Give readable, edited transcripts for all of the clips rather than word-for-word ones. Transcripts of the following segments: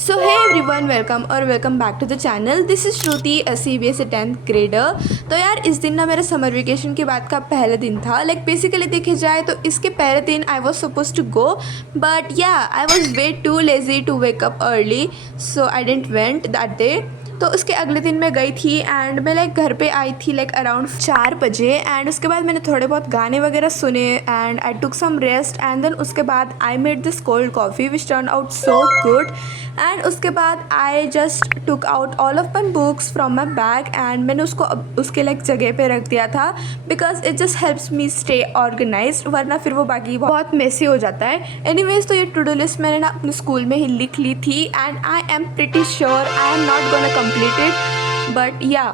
सो hey everyone, welcome और welcome back to the channel. This is Shruti, CBSE 10th grader. तो यार इस दिन ना मेरा समर वेकेशन के बाद का पहला दिन था। बेसिकली देखे जाए तो इसके पहले दिन I was suppose to go, but yeah I was way too lazy to wake up early, so I didn't went that day. तो उसके अगले दिन मैं गई थी एंड मैं घर पे आई थी अराउंड 4 बजे। एंड उसके बाद मैंने थोड़े बहुत गाने वगैरह सुने and I took some rest and then उसके बाद I made this cold coffee which turn out so good. And उसके बाद I just took out all of my books from my bag and मैंने उसको उसके जगह पे रख दिया था, because it just helps me stay organised, वरना फिर वो बाकी बहुत मेसी हो जाता है। एनीवेज, तो ये टू डू लिस्ट मैंने ना अपने स्कूल में ही लिख ली थी and I am pretty sure I am not gonna complete it, but yeah,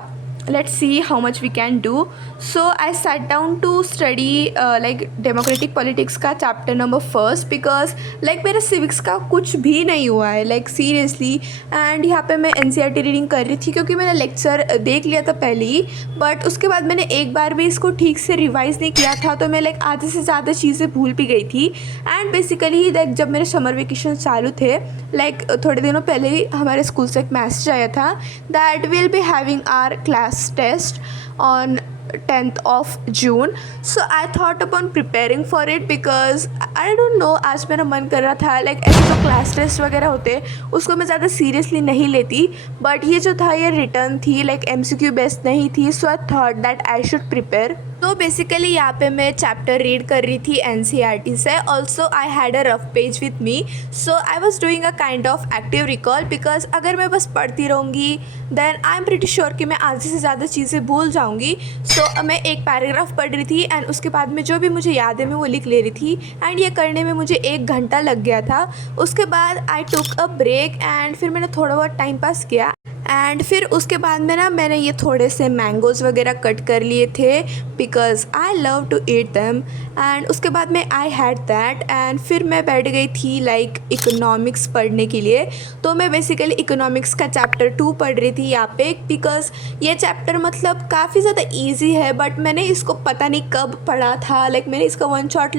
let's see how much we can do. So I sat down to study democratic politics का chapter number first, because मेरा civics का कुछ भी नहीं हुआ है seriously। and यहाँ पे मैं NCERT रीडिंग कर रही थी क्योंकि मैंने लेक्चर देख लिया था पहले ही, बट उसके बाद मैंने एक बार भी इसको ठीक से रिवाइज़ नहीं किया था, तो मैं आधे से ज़्यादा चीज़ें भूल भी गई थी। एंड बेसिकली जब मेरे समर वेकेशन चालू थे, थोड़े दिनों पहले ही हमारे स्कूल से एक मैसेज आया था that will be having our class test on 10th of June. So I thought upon preparing for it, because I don't know, आज मेरा मन कर रहा था ऐसे जो क्लास टेस्ट वगैरह होते हैं उसको मैं ज़्यादा सीरियसली नहीं लेती, बट ये जो था ये रिटर्न थी, MCQ बेस्ड नहीं थी, so I thought that I should prepare. तो बेसिकली यहाँ पे मैं चैप्टर रीड कर रही थी NCERT से। Also I had a rough page with me, so I was doing a kind of active recall, because अगर मैं बस पढ़ती रहूँगी then I am pretty sure कि मैं आधे से ज़्यादा चीज़ें भूल जाऊँगी। सो मैं एक पैराग्राफ पढ़ रही थी एंड उसके बाद में जो भी मुझे याद है मैं वो लिख ले रही थी, एंड ये करने में मुझे 1 घंटा लग गया था। उसके बाद आई टुक अ ब्रेक एंड फिर मैंने थोड़ा बहुत टाइम पास किया, एंड फिर उसके बाद में ना मैंने ये थोड़े से मैंगोज़ वगैरह कट कर लिए थे, because I love to eat them. And उसके बाद में आई हैड दैट एंड फिर मैं बैठ गई थी इकोनॉमिक्स पढ़ने के लिए। तो मैं बेसिकली इकोनॉमिक्स का चैप्टर 2 पढ़ रही थी यहाँ पे, बिकॉज ये चैप्टर काफ़ी ज़्यादा ईजी है, बट मैंने इसको पता नहीं कब पढ़ा था। मैंने इसका वन शॉट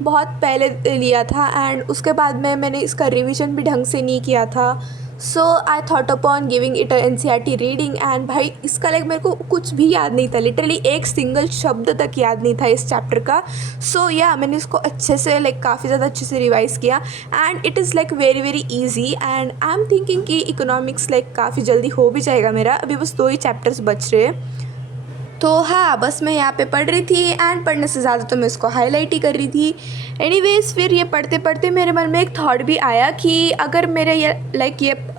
बहुत पहले लिया था, एंड उसके बाद में मैंने इसका रिविज़न भी ढंग से नहीं किया था। So I thought upon giving it NCERT reading, and भाई इसका मेरे को कुछ भी याद नहीं था, लिटरली एक सिंगल शब्द तक याद नहीं था इस चैप्टर का। सो या मैंने इसको अच्छे से काफ़ी ज़्यादा अच्छे से रिवाइज़ किया, and it is very very easy. And I am thinking कि इकोनॉमिक्स काफ़ी जल्दी हो भी जाएगा मेरा, अभी बस 2 ही चैप्टर्स बच रहे हैं। तो हाँ, बस मैं यहाँ पे पढ़ रही थी एंड पढ़ने से ज़्यादा तो मैं इसको हाईलाइट ही कर रही थी। एनीवेज, फिर ये पढ़ते पढ़ते मेरे मन में एक थॉट भी आया कि अगर मेरे ये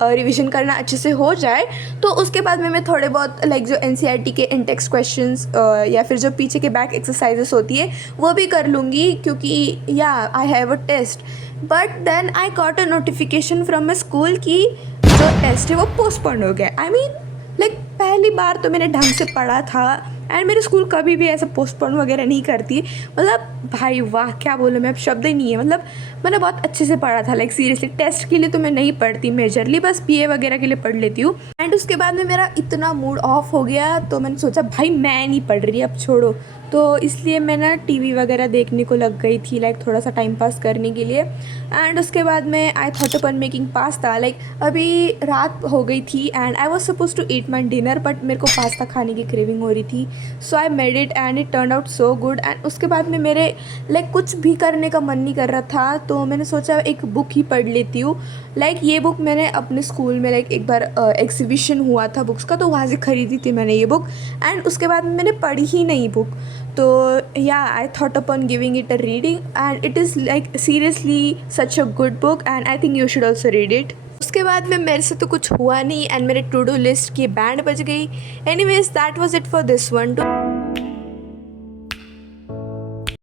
रिवीजन करना अच्छे से हो जाए तो उसके बाद में मैं थोड़े बहुत जो NCERT के इन टेक्स्ट क्वेश्चंस या फिर जो पीछे के बैक एक्सरसाइजेस होती है वो भी कर लूँगी, क्योंकि या I have a test. But then I got a notification from my school कि जो टेस्ट है वो पोस्टपोन हो गया। आई मीन पहली बार तो मैंने ढंग से पढ़ा था, एंड मेरे स्कूल कभी भी ऐसा पोस्टपोन वगैरह नहीं करती। भाई वाह, क्या बोलूँ मैं, अब शब्द ही नहीं है। मैंने बहुत अच्छे से पढ़ा था। सीरियसली टेस्ट के लिए तो मैं नहीं पढ़ती मेजरली, बस PA वगैरह के लिए पढ़ लेती हूँ। एंड उसके बाद में मेरा इतना मूड ऑफ हो गया, तो मैंने सोचा भाई मैं नहीं पढ़ रही, अब छोड़ो। तो इसलिए मैं ना TV वगैरह देखने को लग गई थी, थोड़ा सा टाइम पास करने के लिए। एंड उसके बाद में I thought upon making pasta. अभी रात हो गई थी and I was suppose to eat my dinner, but मेरे को पास्ता खाने की क्रेविंग हो रही थी। So I made it and it turn out so good. And उसके बाद में मेरे कुछ भी करने का मन नहीं कर रहा था, तो मैंने सोचा एक बुक ही पढ़ लेती हूँ। ये बुक मैंने अपने स्कूल में एक बार एग्जीबिशन हुआ था बुक्स का, तो वहाँ से ख़रीदी थी मैंने ये बुक, एंड उसके बाद मैंने पढ़ी ही नहीं बुक। तो या आई thought upon giving it a reading, and it is seriously such a good book, and I think you should also read it. उसके बाद में मेरे से तो कुछ हुआ नहीं, एंड मेरे टू डू लिस्ट की बैंड बज गई। Anyways, that was it for this one.